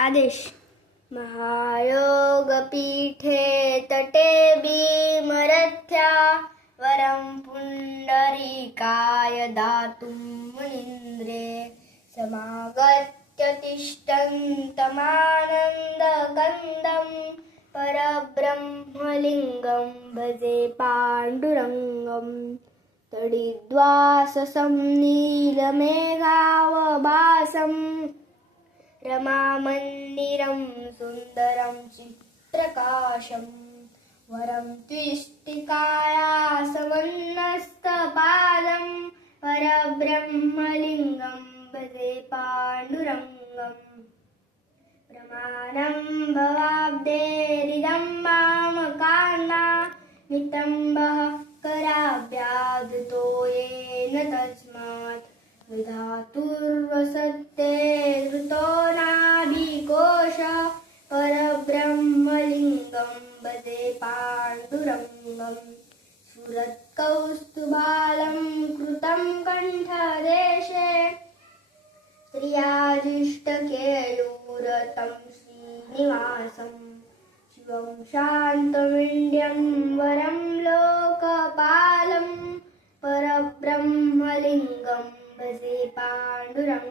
आदेश। महायोगपीठे तटे भीमरथ्या वरं पुण्डरीकाय दातुं मुनीन्द्रे समागत्य तिष्ठन्तमानन्दकन्दं परब्रह्मलिङ्गं भजे पाण्डुरङ्गम्। तडिद्वाससं नीलमेघावभासं रमामन्दिरं सुन्दरं चित्रकाशं वरं त्विष्टिकायासमन्नस्तपादं परब्रह्मलिङ्गं भजे पाण्डुरङ्गम्। प्रमाणं भवाब्धेरिदं वामकान्ना नितम्बः कराभ्याधृतो येन तस्मात् विधातुर्वसते धृतो नाभिकोश परब्रह्मलिङ्गं भजे पाण्डुरङ्गम्। स्फुरत्कौस्तुभालं कृतं कण्ठदेशे स्त्रियाधिष्ठकेयूरतं श्रीनिवासं शिवं शान्तमिन्द्रियं वरं लोकपालं परब्रह्मलिङ्गं भजे पाण्डुरङ्गम्।